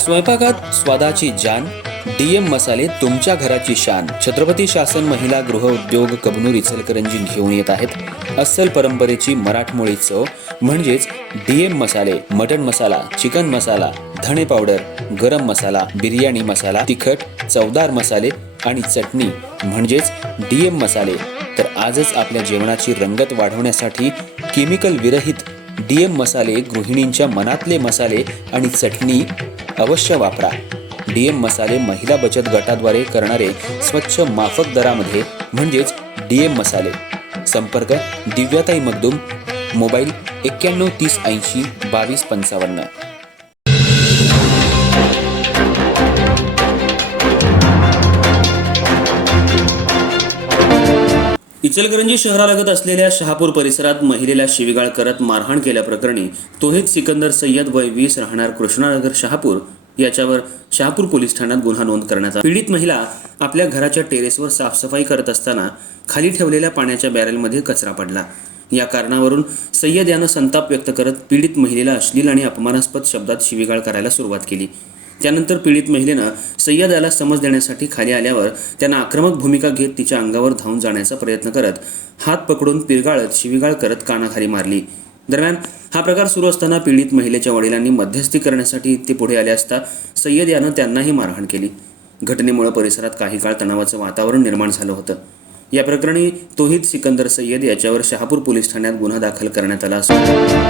स्वयंपाकात स्वादाची जान, डीएम मसाले तुमच्या घराची शान. छत्रपती शासन महिला गृह उद्योग कबनूर इचलकरंजी घेऊन येत आहेत अस्सल परंपरेची मराठमोळी चव म्हणजेच डीएम मसाले. मटन मसाला, चिकन मसाला, धणे पावडर, गरम मसाला, बिर्याणी मसाला, तिखट चवदार मसाले आणि चटणी म्हणजेच डीएम मसाले. तर आजच आपल्या जेवणाची रंगत वाढवण्यासाठी केमिकल विरहित डीएम मसाले, गृहिणींच्या मनातले मसाले आणि चटणी अवश्य वापरा. डीएम मसाले महिला बचत गटाद्वारे करणारे स्वच्छ माफक दरामध्ये म्हणजेच डीएम मसाले. संपर्क दिव्याताई मगदूम, मोबाईल 91 30 80 22 55. इचलकरंजी शहरालगत असलेल्या शहापूर परिसरात महिलेला शिवीगाळ करत मारहाण केल्याप्रकरणी तोहीद सिकंदर सय्यद वय 20 राहणार कृष्णानगर शहापूर याच्यावर शहापूर पोलीस ठाण्यात गुन्हा नोंद करण्यात आला. पीडित महिला आपल्या घराच्या टेरेसवर साफसफाई करत असताना खाली ठेवलेल्या पाण्याच्या बॅरेलमध्ये कचरा पडला. या कारणावरून सय्यद यानं संताप व्यक्त करत पीडित महिलेला अश्लील आणि अपमानास्पद शब्दात शिवीगाळ करायला सुरुवात केली. त्यानंतर पीडित महिलेनं सय्यद याला समज देण्यासाठी खाली आल्यावर त्यांना आक्रमक भूमिका घेत तिच्या अंगावर धावून जाण्याचा प्रयत्न करत हात पकडून पिरगाळत शिवीगाळ करत कानाखाली मारली. दरम्यान हा प्रकार सुरू असताना पीडित महिलेच्या वडिलांनी मध्यस्थी करण्यासाठी ते पुढे आले असता सय्यद यानं त्यांनाही मारहाण केली. घटनेमुळे परिसरात काही काळ तणावाचं वातावरण निर्माण झालं होतं. या प्रकरणी तोहीद सिकंदर सय्यद याच्यावर शहापूर पोलीस ठाण्यात गुन्हा दाखल करण्यात आला असून